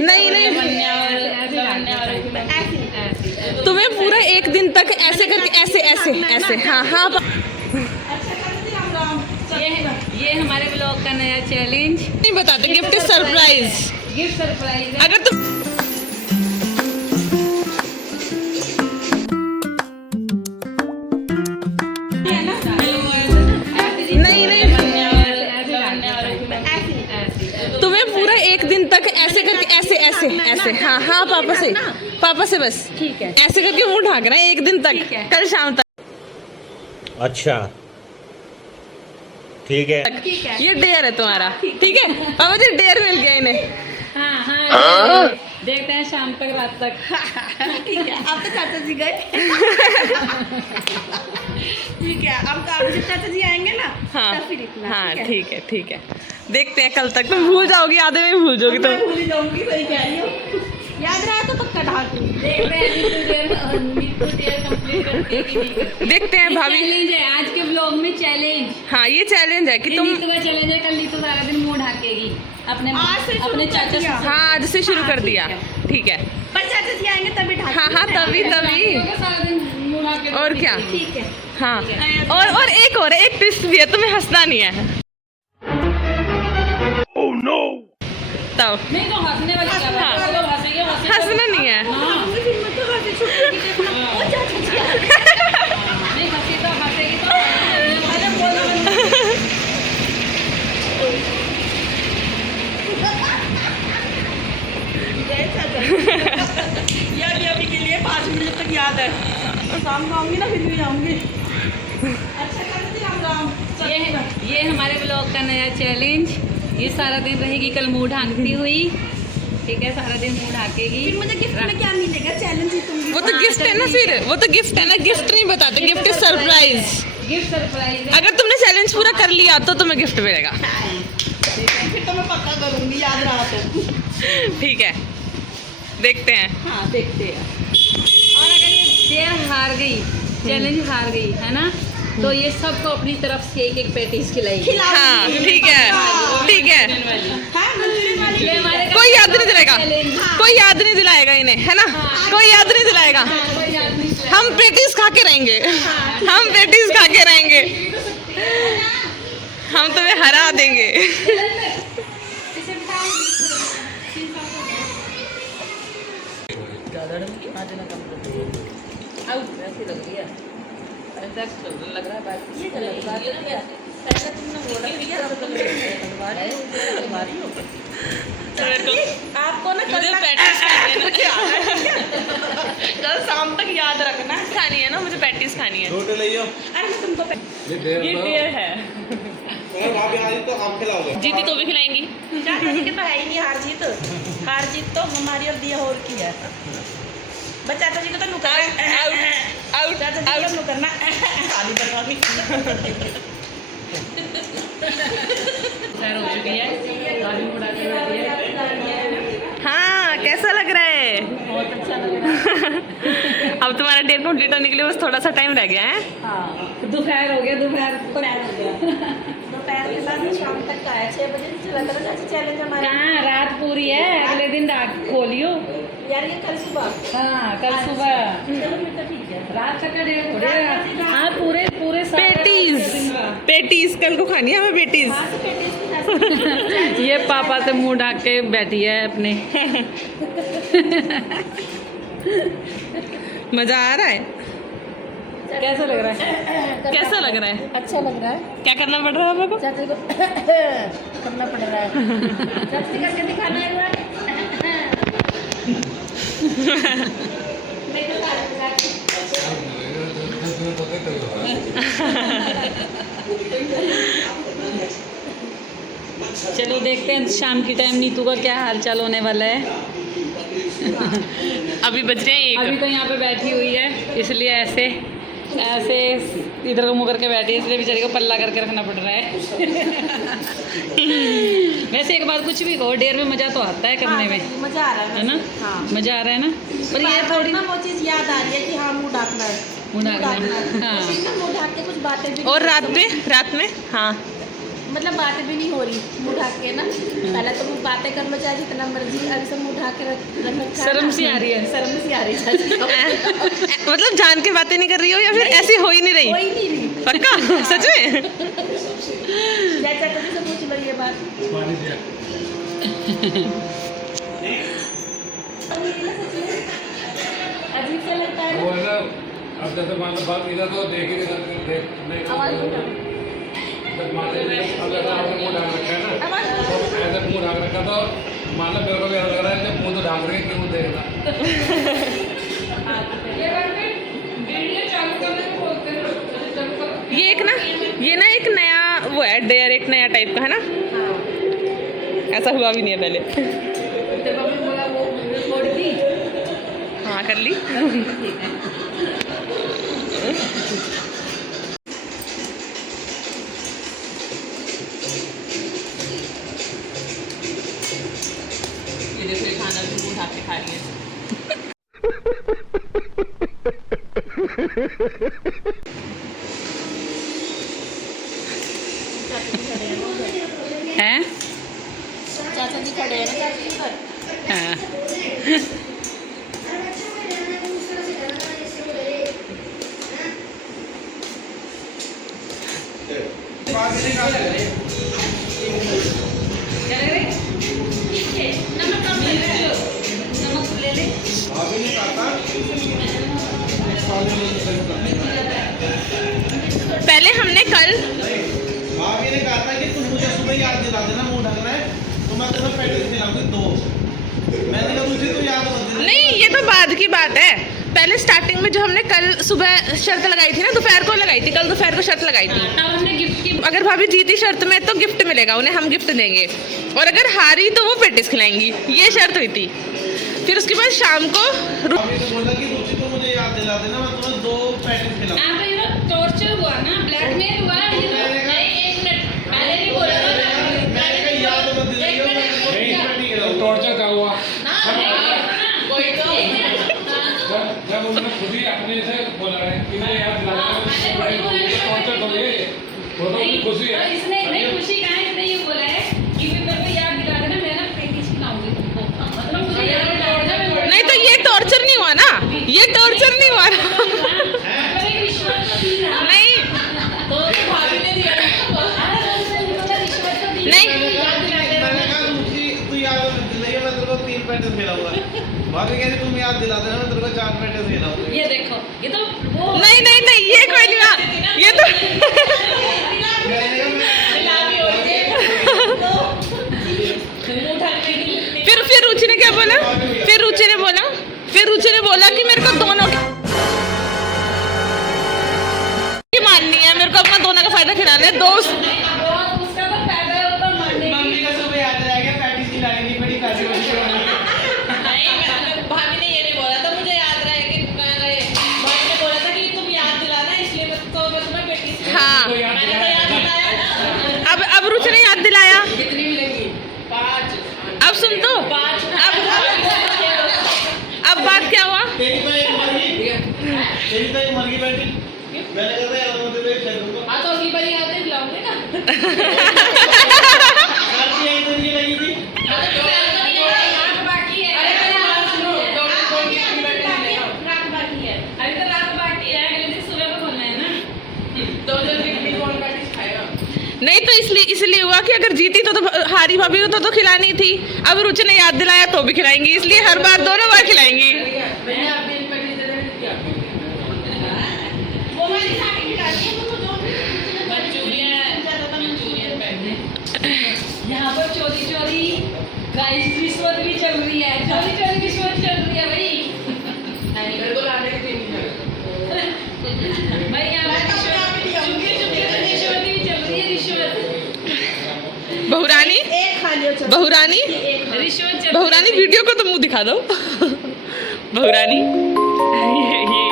नहीं नहीं, तुम्हें पूरा एक दिन तक ऐसे करके ऐसे ऐसे ऐसे, हाँ हाँ। ये हमारे ब्लॉग का नया चैलेंज। नहीं बताते, गिफ्ट सरप्राइज। गिफ्ट सरप्राइज है। अगर तुम नहीं नहीं, तुम्हें पूरा एक दिन तक ऐसे करके ऐसे ऐसे ऐसे, हाँ हाँ, पापा से बस ठीक है, ऐसे करके मुंह ढांकना है एक दिन तक, कल शाम तक। अच्छा ठीक है, ये डेयर है तुम्हारा, ठीक है पापा जी, डेयर मिल गया इन्हें। हाँ हाँ, देखते हैं शाम तक रात तक। ठीक है, अब तो चाचा जी गए। ठीक है, अब जब चाचा जी आएंगे ना, हाँ तब फिर इतना। हाँ, ठीक है ठीक है, देखते हैं कल तक। तुम भूल जाओगी, आधे में भूल जाओगी तुम। मैं भूल ही जाऊंगी, सही कह रही हो। याद रहा तो पक्का ढाल दूंगी। देखते हैं देखते हैं भाभी। चैलेंज है आज के ब्लॉग में, चैलेंज। हाँ, ये चैलेंज है कि तुम, नीतू का चैलेंज है, कल नीतू सारा दिन मुंह ढाकेगी अपने आज से शुरू अपने कर चाचा दिया। से। हाँ आज से शुरू कर दिया, ठीक है। पर चाचा जी आएंगे तभी ढाल। हाँ हाँ, तभी तभी, सारा दिन मुंह ढाके और क्या। ठीक है। हाँ, और एक ट्विस्ट भी है, तुम्हें हंसना नहीं है। ओह नो, तब नहीं तो हंसने वाली क्या बात है, चलो हंसेंगे हंसना नहीं है। हाँ। फिर मैं तो हंसी छुट्टी की देखना। ओ चाचा जी आ गए। नहीं हंसी तो हंसेगी तो। अरे बोलो जय चाचा जी। याद अभी के लिए 5 मिनट तक याद है। शाम को आऊंगी ना, फिर भी आऊंगी। अच्छा चाचा जी, राम राम। ये हमारे ब्लॉग का नया चैलेंज। ये सारा दिन रहेगी कल मुंह ढांकती हुई, ठीक है, सारा दिन मुंह ढाकेगी। फिर मुझे गिफ्ट में क्या मिलेगा? चैलेंज ही तुम। वो तो गिफ्ट है ना, फिर वो तो गिफ्ट है ना, गिफ्ट नहीं बताते, गिफ्ट सरप्राइज। गिफ्ट सरप्राइज है। अगर तुमने चैलेंज पूरा कर लिया तो तुम्हें गिफ्ट मिलेगा, फिर तो मैं पक्का करूंगी, याद रहा तो। ठीक है, देखते हैं। हाँ देखते हैं। और अगर ये डेयर हार गई, चैलेंज हार गई है ना, तो ये सबको अपनी तरफ से एक पैटीज खिलाएगी। हाँ ठीक है ठीक है, हाँ, मंचूरियन वाली। ये हमारे कोई याद नहीं दिलाएगा, चैलेंज। कोई याद नहीं दिलाएगा इन्हें, है ना, कोई याद नहीं दिलाएगा। कोई याद नहीं दिलाएगा। हम पेटीज खा के रहेंगे, हम पेटीज खा के रहेंगे, हम तुम्हें हरा देंगे। आपको ना मुझे पैटीज कल शाम तक याद रखना। खानी है ना, मुझे पैटीज खानी है। अरे मैं तुमको ये डेयर है, जीती तो भी खिलाएंगी। चाचा जी के तो है ही नहीं हार जीत। हार जीत तो हमारी और दिया और की है। बस चाचा जी को तो नुकरना। आउट चाचा जी को नुकरना। खाली बर्बादी। हो चुकी है, गाड़ी में उड़ा के बैठी है। हाँ, कैसा लग रहा है? बहुत अच्छा लग रहा है। अब तुम्हारा डेट कंप्लीट होने के लिए बस थोड़ा सा टाइम रह गया है। हाँ, दोपहर हो गया, दोपहर दोपहर के बाद शाम तक का है, 6 बजे से चला था चाचा चैलेंज हमारा। कहाँ, रात पूरी है, अगले दिन रात खोलियो। यार ये कल सुबह। हाँ कल सुबह, चलो फिर तो ठीक है। रात तक का डेट हो गया। हाँ पूरे सारे पेटीज कल को खानी है हमें, पेटीज। हाँ तो पेटीज की नाश्ता। ये पापा से मुंह ढाक के बैठी है अपने। मजा आ रहा है? कैसा लग रहा है? कैसा लग रहा है? अच्छा लग रहा है। क्या करना पड़ रहा है पापा को? चाचा को करना पड़ रहा है। चाचा जी करके दिखाना है एक बार। देखो चलो देखते हैं शाम की टाइम नीतू का क्या हालचाल होने वाला है। अभी बज रहे हैं अभी 1। तो यहाँ पे बैठी हुई है, इसलिए ऐसे इधर को मुँह करके बैठी है, इसलिए बेचारी को पल्ला करके रखना पड़ रहा है। वैसे एक बार कुछ भी कहो, डेयर में मज़ा तो आता है करने में, मजा आ रहा है ना? हाँ। मज़ा आ रहा है ना, पर ये थोड़ी ना वो चीज़ याद आ रही है कि हाँ मुंह ढाकना है। मुंह ढाकना है। हाँ। मुंह ढाक के कुछ बातें भी। और रात में हाँ, मतलब बातें भी नहीं हो रही मुँह ढाक के ना। पहले तो मुँह बातें कर लो चाहे जितना मर्जी, अभी सब मुँह ढाक के रखना। शर्म सी आ रही है। शर्म सी आ रही है। मतलब जान के बातें नहीं कर रही हो या फिर ऐसी हो ही नहीं रही? कोई नहीं रही। पक्का? सच में? चाचा को से पूछ लो ये बात। अजीब सा लगता है वो ना। है ना, अब जैसे मान लो बात इधर तो देख ही नहीं सकते, आवाज नहीं आ जब माथे में अब जैसे आपने मुँह ढाक रखा है ना, आवाज तो ऐसे मुँह ढाक रखा तो मान लो मेरे को भी ऐसा लग रहा है जब मुँह तो ढाक रहे क्यों देख रहा। ये एक ना, ये ना एक नया वो है, डेयर एक नया टाइप का है ना। ऐसा हुआ भी नहीं है पहले। जब हमने बोला वो छोड़ दी। हाँ कर ली। ये देखो ये खाना भी मुँह ढाक के खा रही है। हैं? चाचा जी खड़े हैं ना, चाचा जी पर। हाँ। पहले हमने कल भाभी ने कहा था कि तुम मुझे सुबह याद दिला देना मुंह ढकना है, तो मैं तुम्हें पैकेट दिलाऊंगी 2। मैंने कहा मुझे तो याद मत दिला। नहीं, ये तो बाद की बात है। पहले स्टार्टिंग में जो हमने कल सुबह शर्त लगाई थी ना, दोपहर को लगाई थी, कल दोपहर को शर्त लगाई थी। तब हमने गिफ्ट की अगर भाभी जीती शर्त में तो गिफ्ट मिलेगा उन्हें, हम गिफ्ट देंगे, और अगर हारी तो वो पेटिस खिलाएंगी, ये शर्त हुई थी। फिर उसके बाद शाम को भाभी ने बोला कि रुचि तो मुझे याद दिला देना, मैं तुम्हें 2 पैकेट खिलाऊंगा। यहाँ पे ये टॉर्चर हुआ ना, ब्लैकमेल हुआ। ये तो नहीं, एक मिनट पहले नहीं बोला था। मैंने कहा याद मत दिलाइए, मैं तुम्हें पैकेट नहीं खिलाऊंगा। टॉर्चर क्या हुआ? कोई तो जब उन्होंने खुद ही अपने से बोला है कि मैं याद दिला टॉर्चर तो ये वो तो अपनी खुशी है। इसने नहीं खुशी कहा है, इसने ये बोला है कि मैं मेरे को याद दिला देना, मैं ना पेटिस खिलाऊंगी तुमको। मतलब मुझे याद दिला देना, मैं नहीं तो ये टॉर्चर नहीं हुआ ना, ये टॉर्चर नहीं हुआ ना। मतलब एक रिश्वत तो दी ना। नहीं तो भाभी ने दिया रिश्वत तो दी। नहीं। याद दिला देना। मैंने कहा रुचि तू याद मत दिलाइए, मैं तेरे को 3 पैकेट खिलाऊंगा। भाभी कह रही तुम याद दिला देना, मैं तेरे को 4 पैकेट खिलाऊंगा। ये देखो, ये तो वो नहीं नहीं नहीं, ये कोई नहीं हुआ, ये तो फिर रुचि ने क्या बोला, फिर रुचि ने बोला कि मेरे को दोनों की माननी है, मेरे को अपना दोनों का फायदा खिलाना है। दोस्त उसका तो फायदा है, वो तो मानने की। मम्मी का सुबह याद रहेगा, पैकेट खिलाने की बड़ी काजी होगी। भाभी ने ये नहीं बोला था, मुझे याद रहा है कि भाभी ने बोला था कि तुम याद दिलाना, इसलिए मैं तुम्हें पेटी से। हाँ, मैंने तो याद दिलाया ना। अब रुचि ने याद दिलाया। कितनी मिलेंगी? 5। अब सुन तो, 5। अब बात क्या हुआ। तेरी तो एक मर्गी बैठी। मैंने कहा था यार मुझे तो एक दे दूंगा। हाँ तो अगली बार याद नहीं दिलाऊंगे ना। शादी आई तो ये लगी थी। रात बाकी है। अरे रात सुनो, रात बाकी है। अभी तो रात बाकी है, अगले दिन सुबह को बोलना है ना। 2 दिन पिकनिक कौन पैटी खाएगा? नहीं तो इसलिए हुआ कि अगर जीती तो हारी भाभी को तो खिलानी थी। अब रुचि ने याद दिलाया तो भी खिलाएंगी, इसलिए हर बार दोनों बार खिलाएंगी। मैंने आप इन पैटी दे देने क्या? वो मैंने खा के खिला दिया तुमको जो मंचूरियन पैटी। यहाँ पर चोरी चोरी गाइस रिश्वत भी चल रही है, चोरी चोरी रिश्वत चल रही है भाई। मेरे को लाने की नहीं है। भाई यहाँ पर चुपके चुपके तो रिश्वत भी चल रही है, रिश्वत बहुरानी एक खा लियो चलो। बहुरानी रिश्वत चल बहुरानी वीडियो को तो मुंह दिखा दो। बहुरानी ये